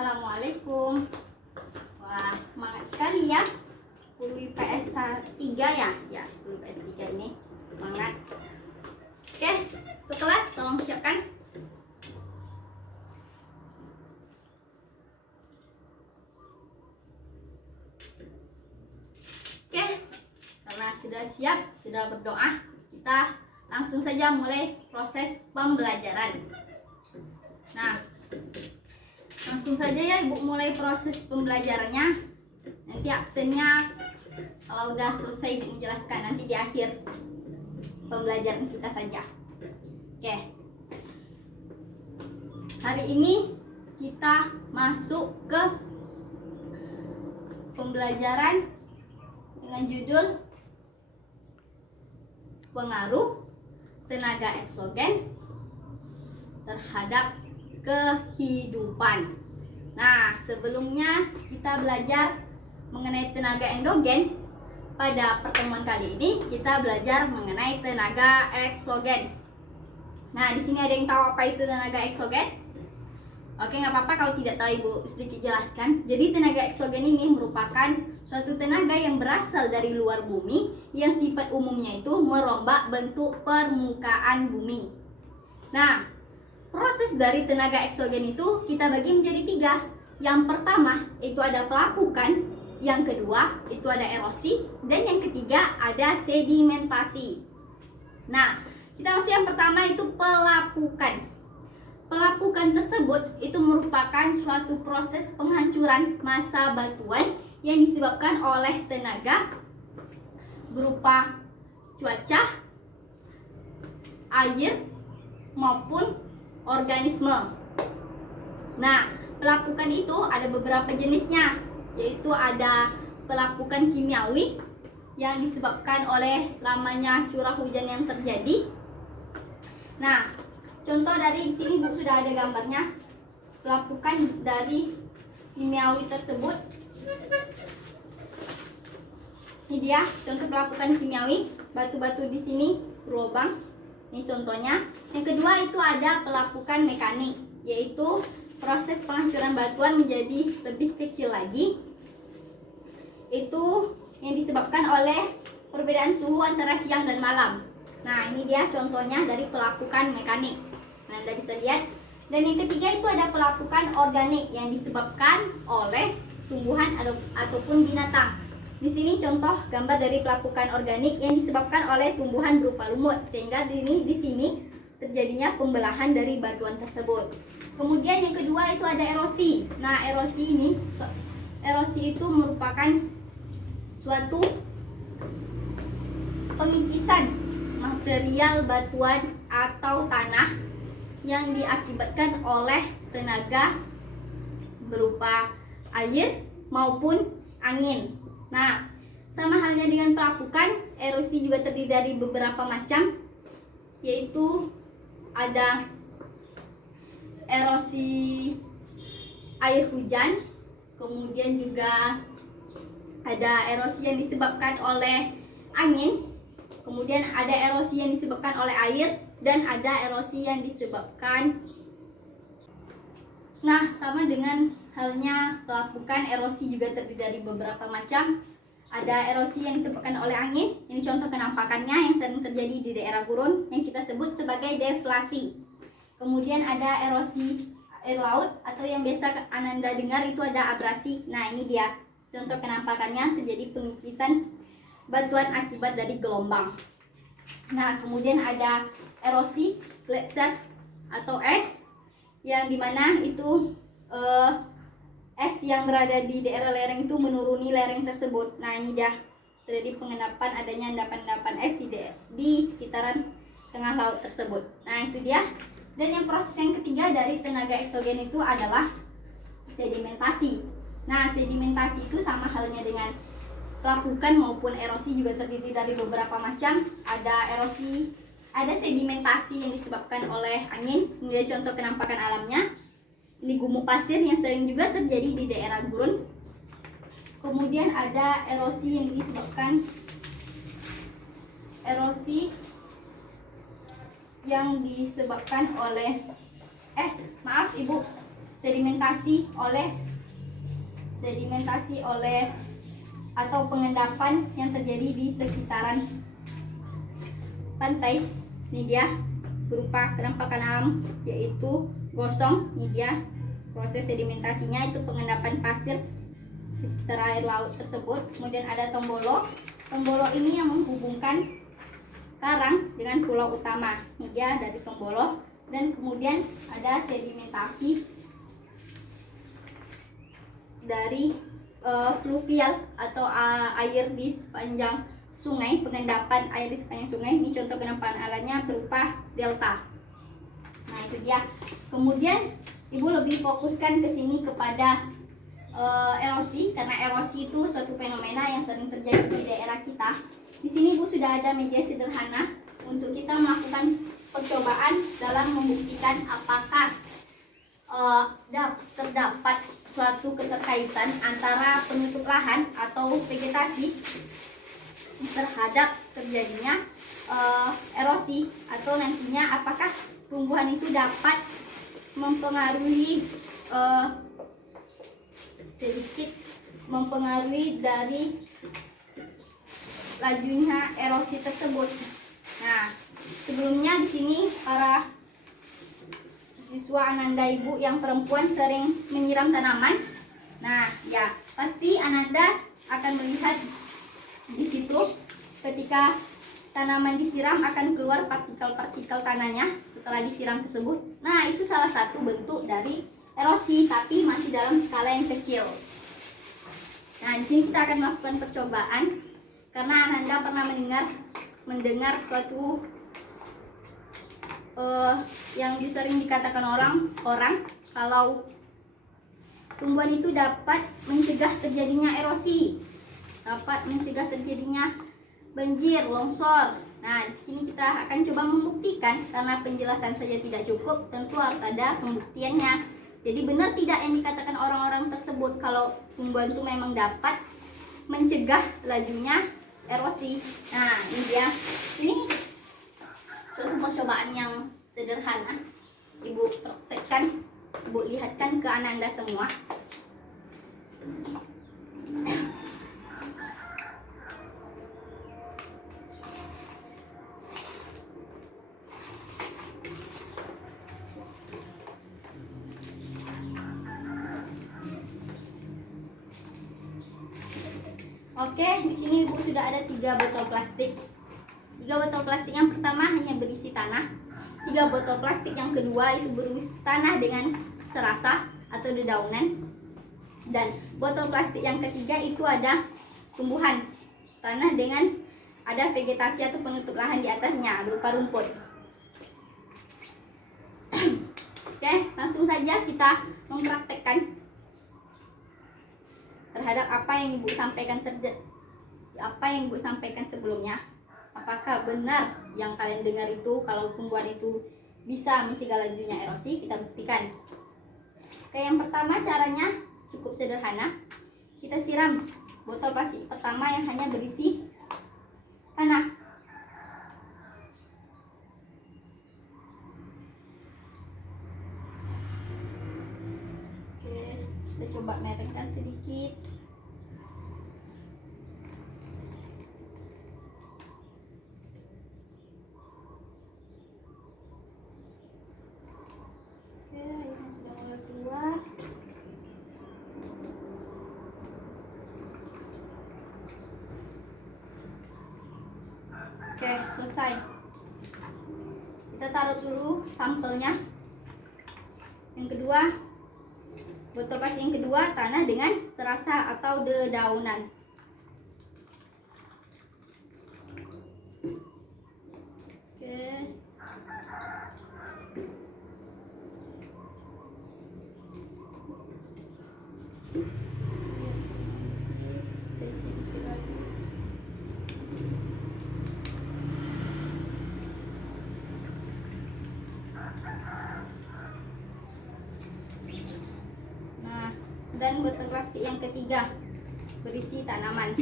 Assalamualaikum. Wah, semangat sekali ya. 10 IPS 3 ya. Ya, 10 IPS 3 ini. Semangat. Oke, ke kelas tolong siapkan. Oke, karena sudah siap, sudah berdoa, kita langsung saja mulai proses pembelajaran. Nah, langsung saja ya Ibu mulai proses pembelajarannya. Nanti absennya kalau udah selesai Ibu menjelaskan nanti di akhir pembelajaran kita saja. Oke. Hari ini kita masuk ke pembelajaran dengan judul pengaruh tenaga eksogen terhadap kehidupan. Nah, sebelumnya kita belajar mengenai tenaga endogen. Pada pertemuan kali ini kita belajar mengenai tenaga eksogen. Nah, di sini ada yang tahu apa itu tenaga eksogen? Oke, nggak apa-apa kalau tidak tahu Ibu sedikit jelaskan. Jadi tenaga eksogen ini merupakan suatu tenaga yang berasal dari luar bumi yang sifat umumnya itu merombak bentuk permukaan bumi. Nah, proses dari tenaga eksogen itu kita bagi menjadi 3. Yang pertama itu ada pelapukan, yang kedua itu ada erosi, dan yang ketiga ada sedimentasi. Nah, kita masuk yang pertama itu pelapukan. Pelapukan tersebut itu merupakan suatu proses penghancuran massa batuan yang disebabkan oleh tenaga berupa cuaca, air, maupun organisme. Nah, pelapukan itu ada beberapa jenisnya, yaitu ada pelapukan kimiawi yang disebabkan oleh lamanya curah hujan yang terjadi. Nah, contoh dari sini Bu sudah ada gambarnya. Pelapukan dari kimiawi tersebut. Ini dia contoh pelapukan kimiawi, batu-batu di sini berlubang. Ini contohnya. Yang kedua itu ada pelapukan mekanik, yaitu proses penghancuran batuan menjadi lebih kecil lagi. Itu yang disebabkan oleh perbedaan suhu antara siang dan malam. Nah, ini dia contohnya dari pelapukan mekanik. Nah, Anda bisa lihat. Dan yang ketiga itu ada pelapukan organik yang disebabkan oleh tumbuhan ataupun binatang. Di sini contoh gambar dari pelapukan organik yang disebabkan oleh tumbuhan berupa lumut, sehingga di sini terjadinya pembelahan dari batuan tersebut. Kemudian yang kedua itu ada erosi. Nah, erosi itu merupakan suatu pengikisan material batuan atau tanah yang diakibatkan oleh tenaga berupa air maupun angin. Nah, sama halnya dengan pelapukan, erosi juga terdiri dari beberapa macam, yaitu ada erosi air hujan, kemudian juga ada erosi yang disebabkan oleh angin, kemudian ada erosi yang disebabkan oleh air, dan ada erosi yang disebabkan. Nah, sama dengan halnya pelapukan, erosi juga terdiri dari beberapa macam. Ada erosi yang disebabkan oleh angin, ini contoh penampakannya yang sering terjadi di daerah gurun yang kita sebut sebagai deflasi. Kemudian ada erosi air laut atau yang biasa Ananda dengar itu ada abrasi. Nah, ini dia contoh penampakannya, terjadi pengikisan batuan akibat dari gelombang. Nah, kemudian ada erosi gletser atau es, yang dimana itu es yang berada di daerah lereng itu menuruni lereng tersebut. Nah, ini dah terjadi pengendapan adanya endapan-endapan es di sekitaran tengah laut tersebut. Nah, itu dia. Dan yang proses yang ketiga dari tenaga eksogen itu adalah sedimentasi. Nah, sedimentasi itu sama halnya dengan pelapukan maupun erosi, juga terdiri dari beberapa macam. Ada sedimentasi yang disebabkan oleh angin. Ini contoh penampakan alamnya. Ini gumuk pasir yang sering juga terjadi di daerah gurun. Kemudian ada erosi yang disebabkan oleh maaf Ibu, sedimentasi oleh atau pengendapan yang terjadi di sekitaran pantai. Ini dia berupa penampakan alam, yaitu gosong. Ini dia proses sedimentasinya, itu pengendapan pasir di sekitar air laut tersebut. Kemudian ada Tombolo. Tombolo ini yang menghubungkan karang dengan pulau utama. Ini dia dari Tombolo. Dan kemudian ada sedimentasi dari fluvial atau air di sepanjang sungai, pengendapan air di sepanjang sungai. Ini contoh pengendapan alamnya berupa delta. Nah, itu dia. Kemudian Ibu lebih fokuskan ke sini kepada erosi, karena erosi itu suatu fenomena yang sering terjadi di daerah kita. Di sini Ibu sudah ada media sederhana untuk kita melakukan percobaan dalam membuktikan apakah terdapat suatu keterkaitan antara penutup lahan atau vegetasi terhadap terjadinya erosi, atau nantinya apakah tumbuhan itu dapat mempengaruhi sedikit mempengaruhi dari lajunya erosi tersebut. Nah, sebelumnya di sini para siswa Ananda Ibu yang perempuan sering menyiram tanaman. Nah, ya, pasti Ananda akan melihat di situ ketika tanaman disiram akan keluar partikel-partikel tanahnya setelah disiram tersebut. Nah, itu salah satu bentuk dari erosi, tapi masih dalam skala yang kecil. Nah, di sini kita akan melakukan percobaan karena Ananda pernah mendengar suatu yang sering dikatakan orang kalau tumbuhan itu dapat mencegah terjadinya erosi, dapat mencegah terjadinya banjir, longsor. Nah, di sini kita akan coba membuktikan, karena penjelasan saja tidak cukup, tentu harus ada pembuktiannya. Jadi benar tidak yang dikatakan orang-orang tersebut kalau tumbuhan itu memang dapat mencegah lajunya erosi. Nah, ini dia. Ini suatu percobaan yang sederhana. Ibu praktekkan, Ibu lihatkan ke Ananda semua. Oke, di sini Ibu sudah ada 3 botol plastik. 3 botol plastik yang pertama hanya berisi tanah. 3 botol plastik yang kedua itu berisi tanah dengan serasa atau dedaunan. Dan botol plastik yang ketiga itu ada tumbuhan tanah dengan ada vegetasi atau penutup lahan di atasnya berupa rumput. Oke, langsung saja kita mempraktekkan terhadap apa yang Ibu sampaikan sebelumnya. Apakah benar yang kalian dengar itu kalau tumbuhan itu bisa mencegah lajunya erosi? Kita buktikan. Oke, yang pertama caranya cukup sederhana. Kita siram botol plastik pertama yang hanya berisi tanah. Oke, kita coba merengkan sedikit. Oke, selesai. Kita taruh dulu sampelnya. Yang kedua, botol plastik yang kedua, tanah dengan serasa atau dedaunan. Oke. Dan botol plastik yang ketiga berisi tanaman.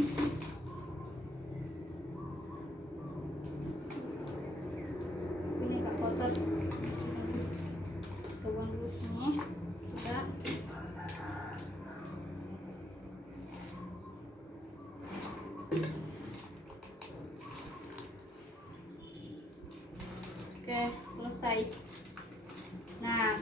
Ini agak kotor, kita buang dulu sini. Udah. selesai. Nah,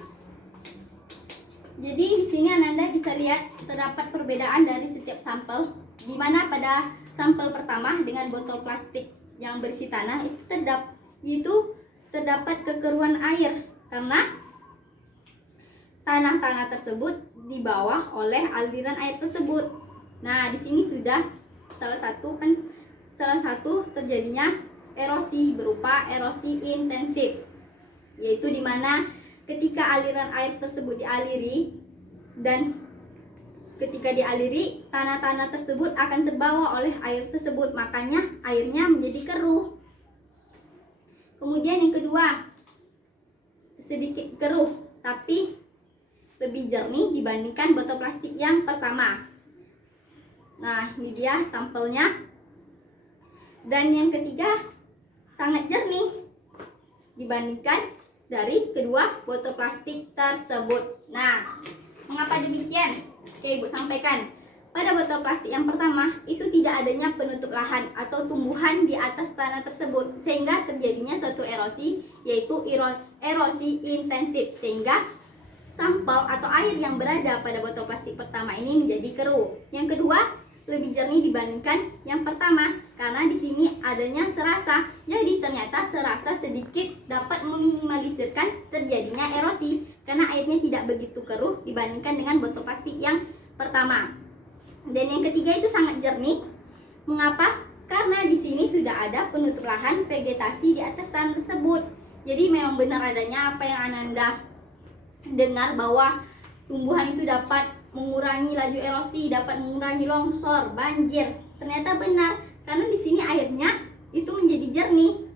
jadi di sini Ananda bisa lihat terdapat perbedaan dari setiap sampel, di mana pada sampel pertama dengan botol plastik yang berisi tanah itu terdapat kekeruhan air karena tanah-tanah tersebut dibawa oleh aliran air tersebut. Nah, di sini sudah salah satu terjadinya erosi berupa erosi intensif, yaitu di mana ketika aliran air tersebut dialiri dan ketika dialiri tanah-tanah tersebut akan terbawa oleh air tersebut, makanya airnya menjadi keruh. Kemudian yang kedua, sedikit keruh tapi lebih jernih dibandingkan botol plastik yang pertama. Nah, ini dia sampelnya. Dan yang ketiga, sangat jernih dibandingkan dari kedua botol plastik tersebut. Nah, mengapa demikian? Oke, Ibu sampaikan. Pada botol plastik yang pertama, itu tidak adanya penutup lahan atau tumbuhan di atas tanah tersebut, sehingga terjadinya suatu erosi, yaitu erosi intensif, sehingga sampel atau air yang berada pada botol plastik pertama ini menjadi keruh. Yang kedua, lebih jernih dibandingkan yang pertama karena di sini adanya serasa. Jadi ternyata serasa sedikit dapat meminimalisirkan terjadinya erosi karena airnya tidak begitu keruh dibandingkan dengan botol plastik yang pertama. Dan yang ketiga itu sangat jernih. Mengapa? Karena di sini sudah ada penutup lahan vegetasi di atas tanah tersebut. Jadi memang benar adanya apa yang Ananda dengar bahwa tumbuhan itu dapat mengurangi laju erosi, dapat mengurangi longsor, banjir. Ternyata benar, karena di sini airnya itu menjadi jernih.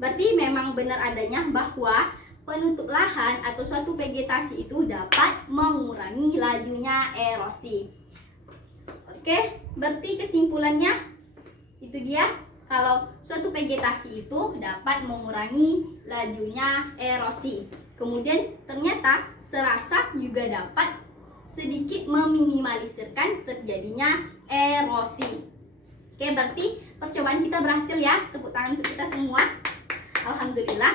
Berarti memang benar adanya bahwa penutup lahan atau suatu vegetasi itu dapat mengurangi lajunya erosi. Oke, berarti kesimpulannya itu dia, kalau suatu vegetasi itu dapat mengurangi lajunya erosi. Kemudian ternyata serasa juga dapat sedikit meminimalisirkan terjadinya erosi. Oke, berarti percobaan kita berhasil ya. Tepuk tangan untuk kita semua. Alhamdulillah.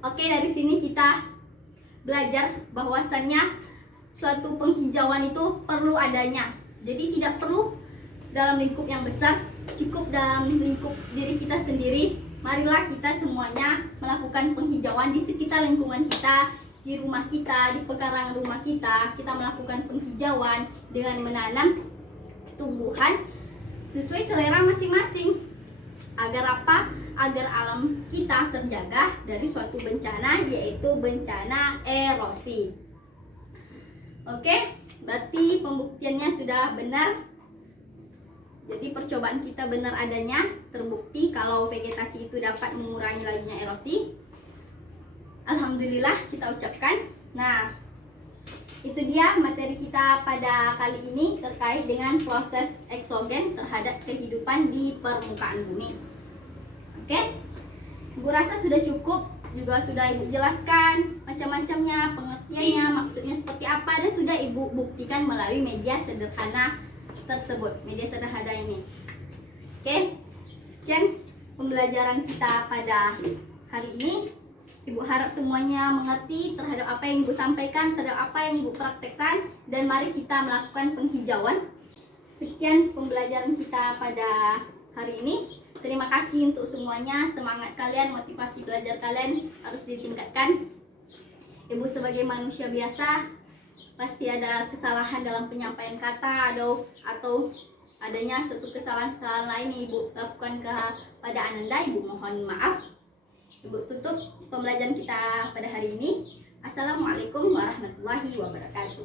Oke, dari sini kita belajar bahwasannya suatu penghijauan itu perlu adanya. Jadi tidak perlu dalam lingkup yang besar, cukup dalam lingkup diri kita sendiri. Marilah kita semuanya melakukan penghijauan di sekitar lingkungan kita, di rumah kita, di pekarangan rumah kita melakukan penghijauan dengan menanam tumbuhan sesuai selera masing-masing. Agar apa? Agar alam kita terjaga dari suatu bencana, yaitu bencana erosi. Oke, berarti pembuktiannya sudah benar. Jadi percobaan kita benar adanya, terbukti kalau vegetasi itu dapat mengurangi lajunya erosi. Alhamdulillah kita ucapkan. Nah, itu dia materi kita pada kali ini terkait dengan proses eksogen terhadap kehidupan di permukaan bumi. Oke, Ibu rasa sudah cukup, juga sudah Ibu jelaskan macam-macamnya, pengertiannya, maksudnya seperti apa, dan sudah Ibu buktikan melalui media sederhana tersebut, media sederhana ini. Oke, sekian pembelajaran kita pada hari ini. Ibu harap semuanya mengerti terhadap apa yang Ibu sampaikan, terhadap apa yang Ibu praktekkan, dan mari kita melakukan penghijauan. Sekian pembelajaran kita pada hari ini. Terima kasih untuk semuanya, semangat kalian, motivasi belajar kalian harus ditingkatkan. Ibu sebagai manusia biasa, pasti ada kesalahan dalam penyampaian kata atau adanya suatu kesalahan-kesalahan lain yang Ibu lakukan kepada Ananda. Ibu mohon maaf. Ibu tutup pembelajaran kita pada hari ini. Assalamualaikum warahmatullahi wabarakatuh.